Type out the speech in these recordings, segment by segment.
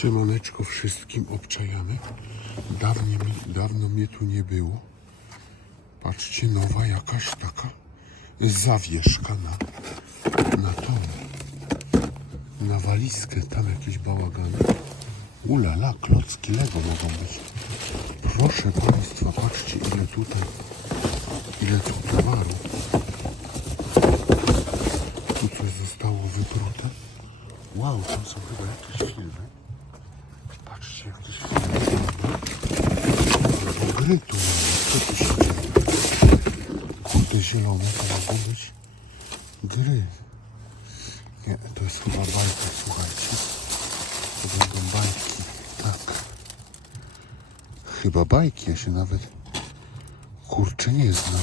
Siemaneczko wszystkim obczajamy. Dawno, mi, dawno mnie tu nie było. Patrzcie, nowa jakaś taka zawieszka na, na tą, na walizkę. Tam jakieś bałagany. Ulala, klocki Lego mogą być. Proszę Państwa, patrzcie ile tutaj, ile tu towaru. Tu coś zostało wyprute. Wow, tam są chyba jakieś filmy. Patrzcie, jak to. Bo gry tu. Co tu się dzieje? Kurde, zielone to mogą być gry. Nie, to jest chyba bajka, słuchajcie. To będą bajki. Tak. Chyba bajki, ja się nawet kurczę nie znam.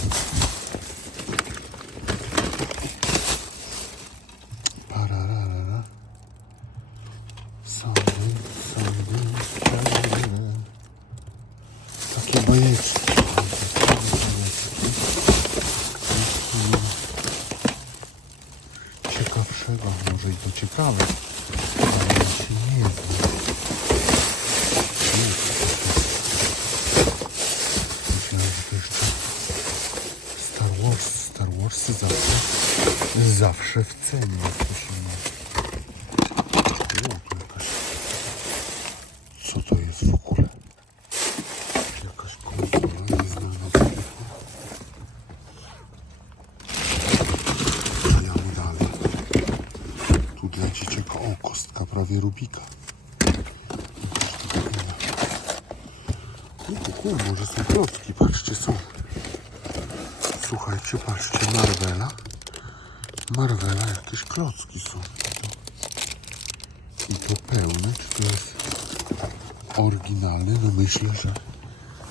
Ciekawszego, może i to ciekawe, ale ja się nie Myślałem, że to jeszcze Star Wars, Star Warsy zawsze, zawsze w cenie, to się mówi. O, tu jakaś... Co to jest w ogóle? Jakaś konsola nieznana z Przejamy dalej. Tu dla dzieciaka, o, kostka prawie Rubika. Kuku, może są klocki, patrzcie, są. Słuchajcie, patrzcie, Marvela. Marvela, jakieś klocki są. I to pełne, czy to jest oryginalny? No myślę, że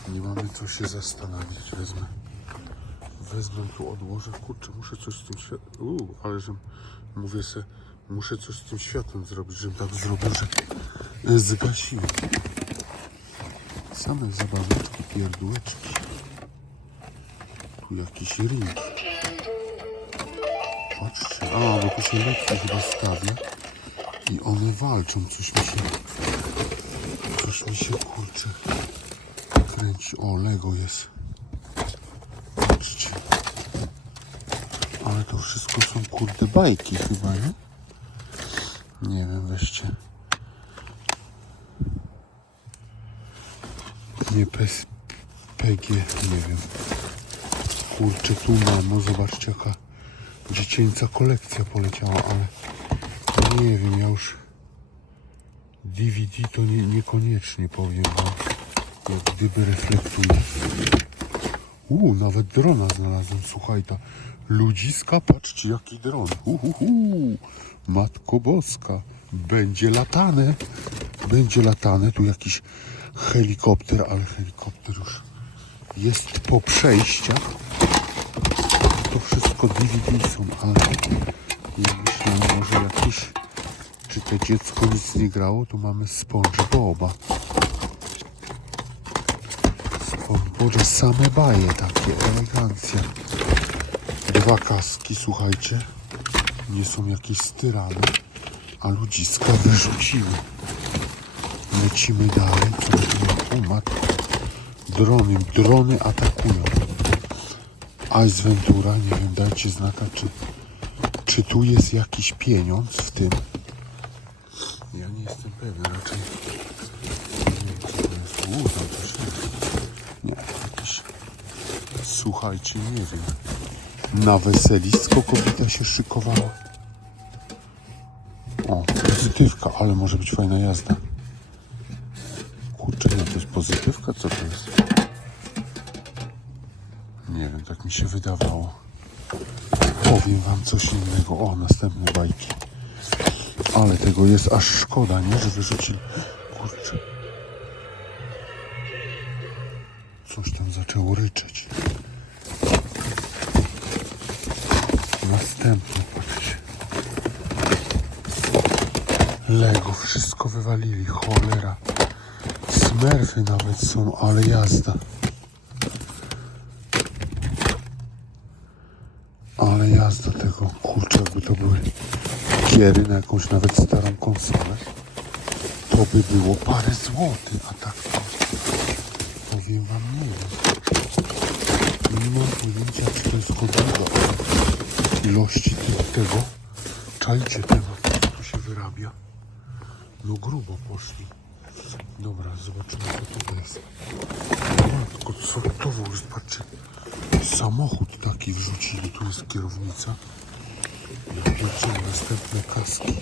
nie mamy co się zastanawiać. Wezmę, wezmę tu, odłożę. Kurczę, muszę coś z tym światłem. Uuu, ale że mówię se, muszę coś z tym światłem zrobić, żebym tak zrobił, że zgasiłem. Same zabaweczki, pierdółeczki. Tu jakiś ring. Patrzcie, a, bo tu się lekki chyba stawia. I one walczą, coś mi się... Coś mi się, kurczę, kręci. O, Lego jest. Patrzcie. Ale to wszystko są, kurde, bajki chyba, nie? Nie wiem, weźcie. Nie PES, PG, nie wiem. Kurczę, tu mamo, zobaczcie jaka dziecięca kolekcja poleciała, ale nie wiem, ja już DVD to nie, niekoniecznie powiem wam, jak gdyby reflektuje. Uuu, nawet drona znalazłem, słuchaj, ta ludziska, patrzcie jaki dron. Uhuhu, Matko Boska, będzie latane, będzie latane, tu jakiś helikopter, ale helikopter już jest po przejściach. To wszystko DVD są, ale ja myślę, może jakiś, czy to dziecko nic nie grało, tu mamy SpongeBoba. SpongeBoba same baje takie, elegancja. Dwa kaski, słuchajcie, nie są jakieś styrane, a ludziska wyrzuciły. Lecimy dalej. O. Drony, drony atakują. Ice Ventura, nie wiem, dajcie znaka, czy, czy tu jest jakiś pieniądz w tym. Ja nie jestem pewien, raczej nie wiem, co to jest. Jest. Nie, jakiś... Słuchajcie, nie wiem. Na weselisko kobieta się szykowała. O, pozytywka, ale może być fajna jazda. Pozytywka? Co to jest? Nie wiem, tak mi się wydawało. Powiem wam coś innego. O, następne bajki. Ale tego jest aż szkoda, nie? Że wyrzucili. Kurczę. Coś tam zaczęło ryczeć. Następne, patrzcie. Lego, wszystko wywalili, cholera. Smerfy nawet są, ale jazda. Ale jazda tego, kurczę, jakby to były giery na jakąś nawet starą konsolę. to by było parę złotych, a tak to powiem wam nie wiem. Nie mam pojęcia, czy to jest hodowla, ilości tego. Czajcie temat, co tu się wyrabia. No grubo poszli. Dobra, zobaczymy co to jest. Matko, co to w ogóle, patrzcie. Samochód taki wrzucili, tu jest kierownica. Ja pierdzielę, następne kaski.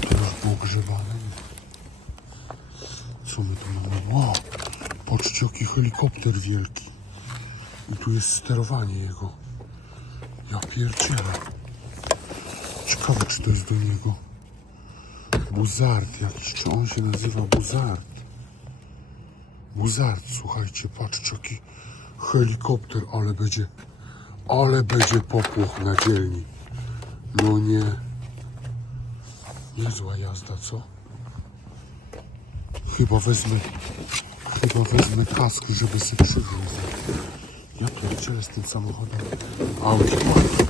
To już było grzebane. Co my tu mamy? Wow! Patrzcie, jaki helikopter wielki. I tu jest sterowanie jego. Ja pierdzielę. Ciekawe, czy to jest do niego. Buzard jakiś, czy on się nazywa Buzard? Buzard, słuchajcie, patrzcie, jaki helikopter, ale będzie, ale będzie popłoch na dzielni. No nie. Niezła jazda, co? Chyba wezmę, chyba wezmę kask, żeby sobie przyrządzić. Ja pierdzielę z tym samochodem. Audi,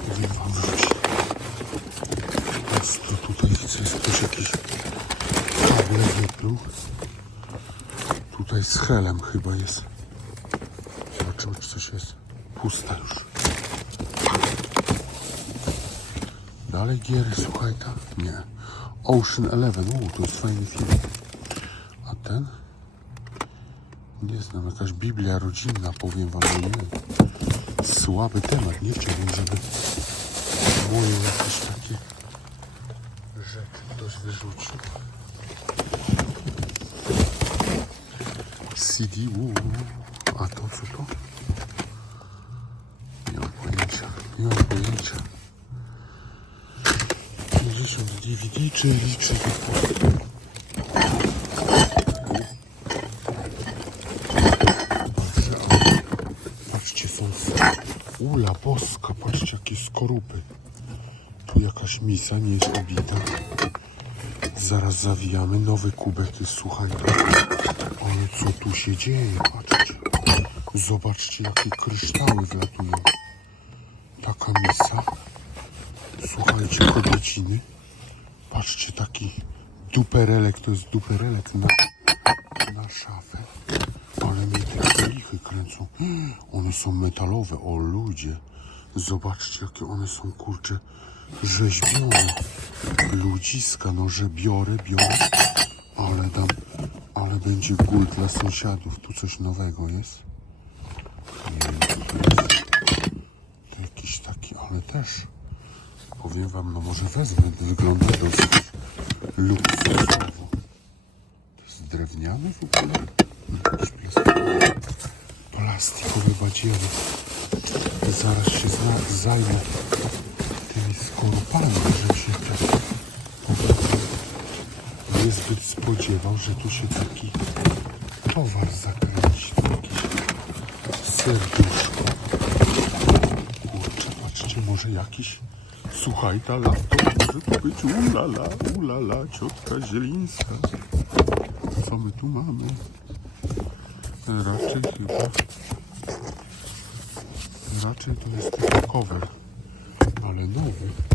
powiem wam wrócić. Ostro tutaj chce, jest ktoś jakiś kable wypluł. Tutaj z helem chyba jest. Zobaczymy, czy coś jest. Pusta już. Dalej giery, słuchaj tam? Nie. Ocean Eleven, u, to jest fajny film. A ten? Nie znam, jakaś Biblia rodzinna, powiem wam, nie. Słaby temat, nie chciałbym, żeby moje jakieś takie ktoś wyrzucił. CD, u, a to co to? Nie mam pojęcia, nie mam pojęcia. 50 DVD, czy ale patrzcie, są ula boska, patrzcie jakie skorupy. Tu jakaś misa nie jest ubita. Zaraz zawijamy, nowy kubek słuchajcie. Ale co tu się dzieje, patrzcie. Zobaczcie jakie kryształy wlatują. Taka misa. Słuchajcie, kobieciny. Patrzcie, taki duperelek, to jest duperelek na, na szafę. Ale mnie te kalichy kręcą. One są metalowe, o ludzie. Zobaczcie, jakie one są, kurcze, rzeźbione. Ludziska, no, że biorę, biorę. Ale dam, ale będzie gul dla sąsiadów. Tu coś nowego jest. Nie wiem, co to jest. To jakiś taki, ale też powiem wam, no może wezmę, wygląda dosyć luksusowo. To jest drewniane w ogóle? Plastikowy. Badziewy. Zaraz się zajmę skorupami, że się tak niezbyt spodziewał, że tu się taki towar zakręci. Jakieś serduszko. Kurczę, patrzcie, może jakiś Słuchaj, ta lato może to być ulala, ulala, ciotka Zielińska. Co my tu mamy? Raczej chyba... Raczej to jest taki cover, ale nowy.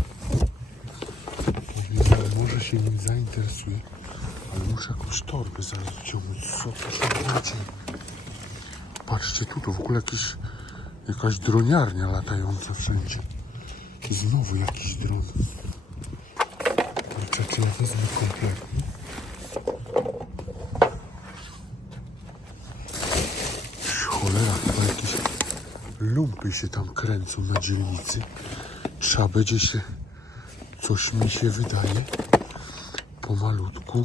Się nim zainteresuje, ale muszę jakąś torbę zaraz wyciągnąć. Co to się? Patrzcie, tu to w ogóle jakiś, jakaś droniarnia latająca wszędzie. I znowu jakiś dron. Kurczę, czy ja wezmę kompletnie? Cholera, chyba jakieś lumpy się tam kręcą na dzielnicy. Trzeba będzie się, coś mi się wydaje, pomalutku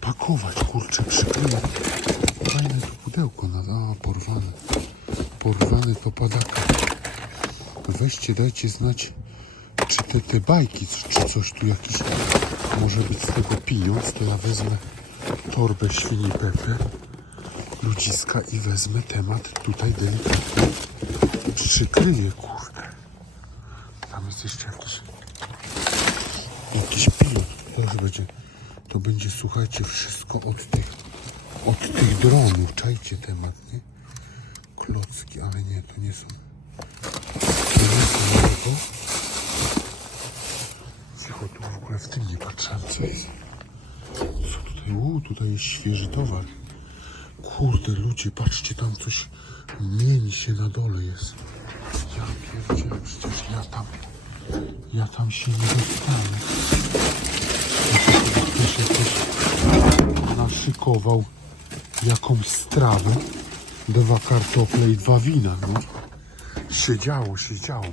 pakować. Kurczę, przykleję. Fajne to pudełko, na, a porwane. Porwane to padaka. Weźcie, dajcie znać, czy te, te bajki, czy coś tu jakiś może być z tego pieniądz, to ja wezmę torbę świni Pepe, ludziska i wezmę temat tutaj delikatnie przykryję, kurde. Tam jest jeszcze jakiś jakiś pilot. Już będzie, to będzie, słuchajcie, wszystko od tych, od tych dronów. Czajcie temat, nie? Klocki, ale nie, to nie są to nie są jego. ogóle w tym nie patrzyłem, co jest. Co tutaj? U, tutaj jest świeży towar. Kurde, ludzie, patrzcie, tam coś mieni się na dole jest. Ja pierdzielę, przecież ja tam, ja tam się nie dostanę. Też jakoś naszykował jakąś strawę, dwa kartofle i dwa wina, no. Siedziało, siedziało.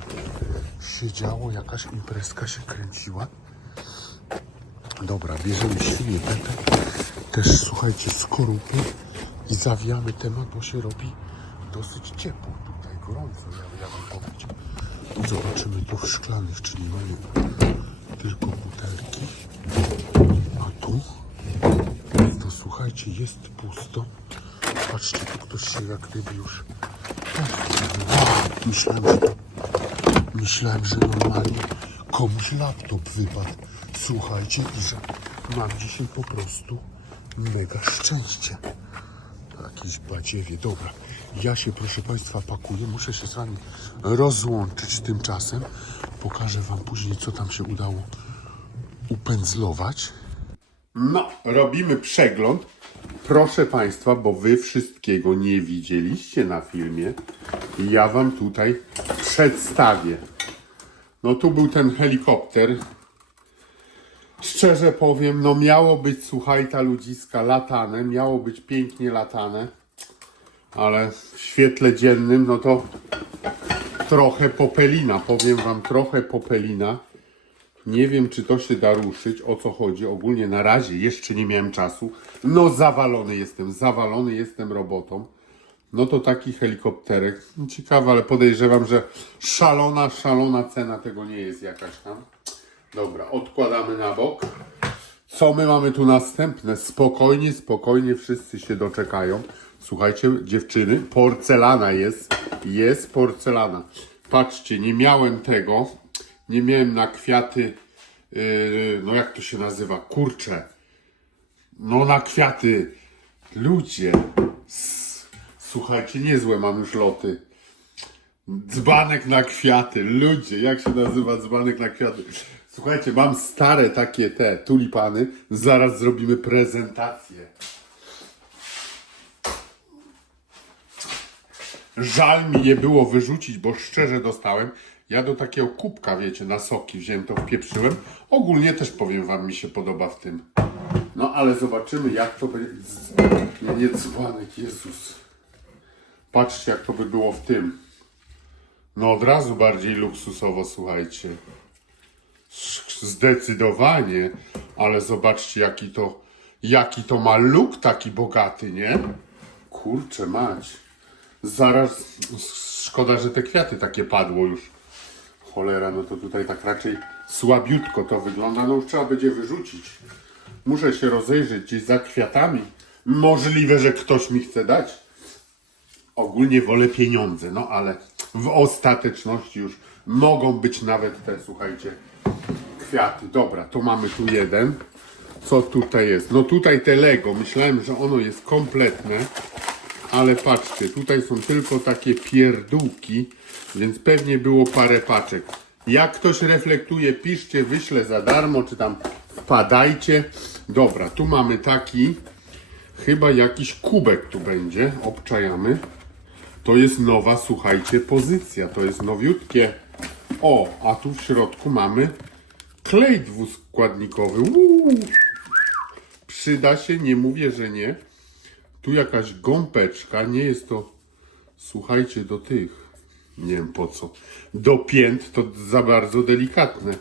Siedziało, jakaś imprezka się kręciła. Dobra, bierzemy świniepetę. Też słuchajcie, skorupy i zawijamy temat, bo się robi dosyć ciepło tutaj, gorąco, ja, ja wam. Zobaczymy tu w szklanych, czy nie tylko butelki. A tu? To słuchajcie, jest pusto. Patrzcie, tu ktoś się jak gdyby już... A, myślałem, że Myślałem, że normalnie komuś laptop wypadł. Słuchajcie, i że mam dzisiaj po prostu mega szczęście. Jakieś badziewie. Dobra, ja się proszę Państwa pakuję. Muszę się z Wami rozłączyć tymczasem. Pokażę Wam później, co tam się udało upędzlować. No, robimy przegląd. Proszę Państwa, bo Wy wszystkiego nie widzieliście na filmie. Ja Wam tutaj przedstawię. No tu był ten helikopter. Szczerze powiem, no miało być, słuchaj, ta ludziska latane, miało być pięknie latane, ale w świetle dziennym, no to trochę popelina, powiem Wam, trochę popelina. Nie wiem, czy to się da ruszyć, o co chodzi. Ogólnie na razie jeszcze nie miałem czasu. No zawalony jestem, zawalony jestem robotą. No to taki helikopterek. Ciekawe, ale podejrzewam, że szalona, szalona cena tego nie jest jakaś tam. Dobra, odkładamy na bok. Co my mamy tu następne? Spokojnie, spokojnie wszyscy się doczekają. Słuchajcie, dziewczyny, porcelana jest. Jest porcelana. Patrzcie, nie miałem tego. Nie miałem na kwiaty. Yy, no jak to się nazywa? Kurcze. No na kwiaty. Ludzie. Słuchajcie, niezłe mam już loty. Dzbanek na kwiaty. Ludzie, jak się nazywa dzbanek na kwiaty? Słuchajcie, mam stare takie te tulipany. Zaraz zrobimy prezentację. Żal mi je było wyrzucić, bo szczerze dostałem. Ja do takiego kubka, wiecie, na soki wziąłem to, wpieprzyłem. Ogólnie też powiem wam, mi się podoba w tym. No ale zobaczymy, jak to będzie. Nie, nie dzbanek, Jezus. Patrzcie, jak to by było w tym. No od razu bardziej luksusowo, słuchajcie. Zdecydowanie, ale zobaczcie, jaki to, jaki to ma look taki bogaty, nie? Kurczę mać. Zaraz, szkoda, że te kwiaty takie padło już. Cholera, no to tutaj tak raczej słabiutko to wygląda. No już trzeba będzie wyrzucić. Muszę się rozejrzeć gdzieś za kwiatami. Możliwe, że ktoś mi chce dać. Ogólnie wolę pieniądze, no ale w ostateczności już mogą być nawet te, słuchajcie, kwiaty. Dobra, to mamy tu jeden. Co tutaj jest? No tutaj te Lego. Myślałem, że ono jest kompletne. Ale patrzcie, tutaj są tylko takie pierdółki, więc pewnie było parę paczek. Jak ktoś reflektuje, piszcie, wyślę za darmo, czy tam wpadajcie. Dobra, tu mamy taki, chyba jakiś kubek tu będzie, obczajamy. To jest nowa, słuchajcie, pozycja, to jest nowiutkie. O, a tu w środku mamy klej dwuskładnikowy. Uuu. Przyda się, nie mówię, że nie. Tu jakaś gąbeczka, nie jest to, słuchajcie, do tych, nie wiem po co, do pięt to za bardzo delikatne.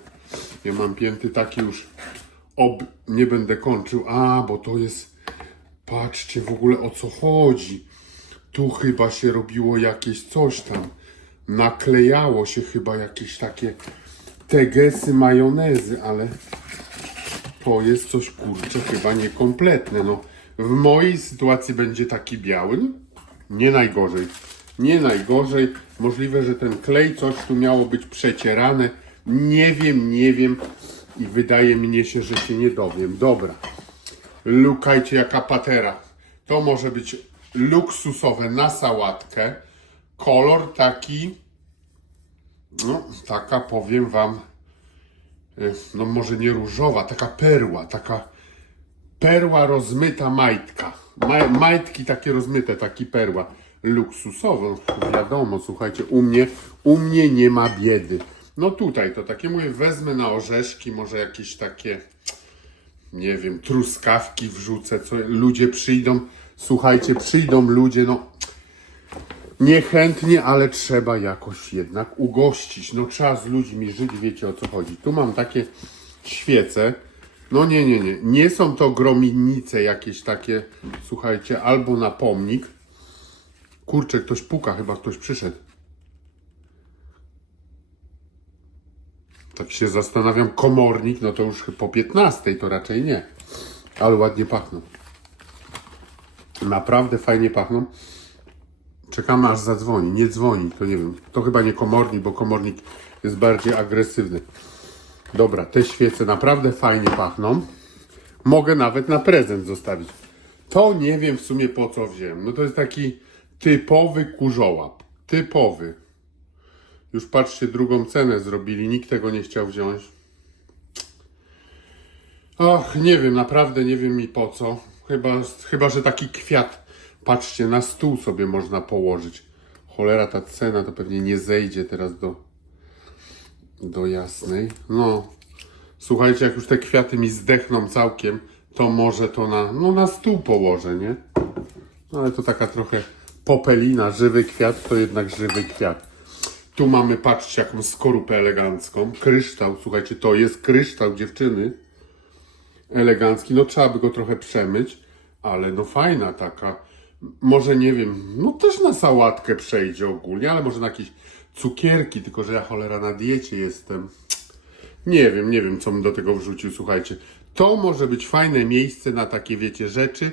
Ja mam pięty takie już, ob, nie będę kończył, a, bo to jest, patrzcie w ogóle o co chodzi. Tu chyba się robiło jakieś coś tam, naklejało się chyba jakieś takie tegesy majonezy, ale to jest coś kurczę chyba niekompletne. No, w mojej sytuacji będzie taki biały. Nie najgorzej. Nie najgorzej. Możliwe, że ten klej coś tu miało być przecierane. Nie wiem, nie wiem. I wydaje mnie się, że się nie dowiem. Dobra. Lukajcie jaka patera. To może być luksusowe na sałatkę. Kolor taki. No, taka powiem wam e, no może nie różowa, taka perła, taka perła rozmyta majtka. Ma, majtki takie rozmyte, taki perła. Luksusowo, wiadomo, słuchajcie, u mnie, u mnie nie ma biedy. No tutaj to takie mówię, wezmę na orzeszki, może jakieś takie, nie wiem, truskawki wrzucę, co ludzie przyjdą, słuchajcie, przyjdą ludzie, no niechętnie, ale trzeba jakoś jednak ugościć. No trzeba z ludźmi żyć, wiecie o co chodzi. Tu mam takie świece. No nie, nie, nie. Nie są to grominice jakieś takie, słuchajcie, albo na pomnik. Kurczę, ktoś puka, chyba ktoś przyszedł. Tak się zastanawiam, komornik, no to już po 15 to raczej nie. Ale ładnie pachną. Naprawdę fajnie pachną. Czekamy aż zadzwoni. Nie dzwoni, to nie wiem. To chyba nie komornik, bo komornik jest bardziej agresywny. Dobra, te świece naprawdę fajnie pachną. Mogę nawet na prezent zostawić. To nie wiem w sumie po co wziąłem. No to jest taki typowy kurzołap. Typowy. Już patrzcie, drugą cenę zrobili. Nikt tego nie chciał wziąć. Och, nie wiem, naprawdę nie wiem mi po co. Chyba, chyba, że taki kwiat, patrzcie, na stół sobie można położyć. Cholera, ta cena to pewnie nie zejdzie teraz do, do jasnej. No, słuchajcie, jak już te kwiaty mi zdechną całkiem, to może to na, no, na stół położę, nie? No, ale to taka trochę popelina, żywy kwiat to jednak żywy kwiat. Tu mamy, patrzcie, jaką skorupę elegancką. Kryształ, słuchajcie, to jest kryształ dziewczyny elegancki. No trzeba by go trochę przemyć, ale no fajna taka. Może nie wiem, no też na sałatkę przejdzie ogólnie, ale może na jakieś cukierki, tylko że ja cholera na diecie jestem. Nie wiem, nie wiem, co bym do tego wrzucił, słuchajcie. To może być fajne miejsce na takie, wiecie, rzeczy.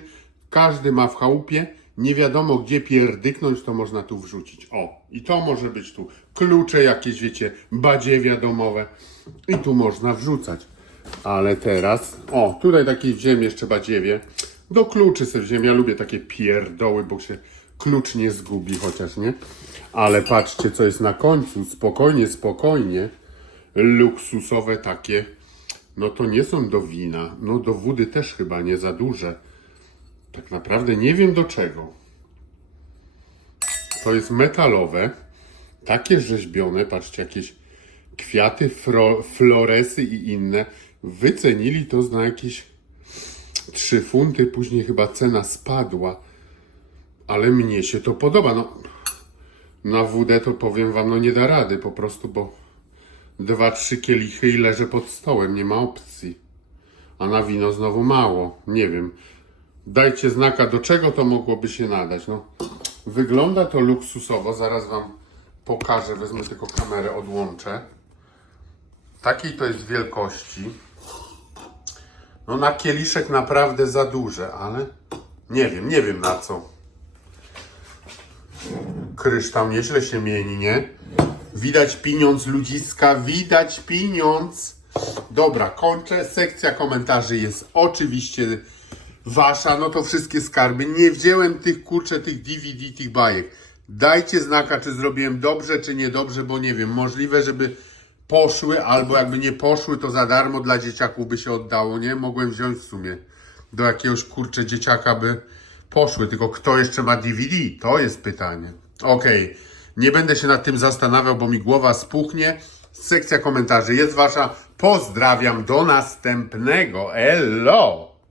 Każdy ma w chałupie, nie wiadomo gdzie pierdyknąć, to można tu wrzucić. O, i to może być tu. Klucze jakieś, wiecie, badziewia domowe. I tu można wrzucać. Ale teraz, o, tutaj taki wziąłem jeszcze badziewie. Do kluczy sobie wziąłem. Ja lubię takie pierdoły, bo się klucz nie zgubi chociaż, nie? Ale patrzcie, co jest na końcu. Spokojnie, spokojnie. Luksusowe takie. No to nie są do wina. No do wody też chyba nie za duże. Tak naprawdę nie wiem do czego. To jest metalowe. Takie rzeźbione, patrzcie, jakieś kwiaty, fro, floresy i inne. Wycenili to za jakieś 3 funty, później chyba cena spadła. Ale mnie się to podoba. No, na WD to powiem wam, no nie da rady po prostu, bo dwa, trzy kielichy i leżę pod stołem, nie ma opcji. A na wino znowu mało, nie wiem. Dajcie znaka, do czego to mogłoby się nadać. No, wygląda to luksusowo, zaraz wam pokażę, wezmę tylko kamerę, odłączę. Takiej to jest wielkości. No na kieliszek naprawdę za duże, ale nie wiem, nie wiem na co. Kryształ nieźle się mieni, nie? Widać pieniądz ludziska, widać pieniądz. Dobra, kończę. Sekcja komentarzy jest oczywiście wasza. No to wszystkie skarby. Nie wziąłem tych kurczę, tych DVD, tych bajek. Dajcie znaka, czy zrobiłem dobrze, czy niedobrze, bo nie wiem. Możliwe, żeby poszły, albo jakby nie poszły, to za darmo dla dzieciaków by się oddało, nie? Mogłem wziąć w sumie. Do jakiegoś kurczę dzieciaka by poszły. Tylko kto jeszcze ma DVD? To jest pytanie. Okej. Nie będę się nad tym zastanawiał, bo mi głowa spuchnie. Sekcja komentarzy jest wasza. Pozdrawiam. Do następnego. Elo!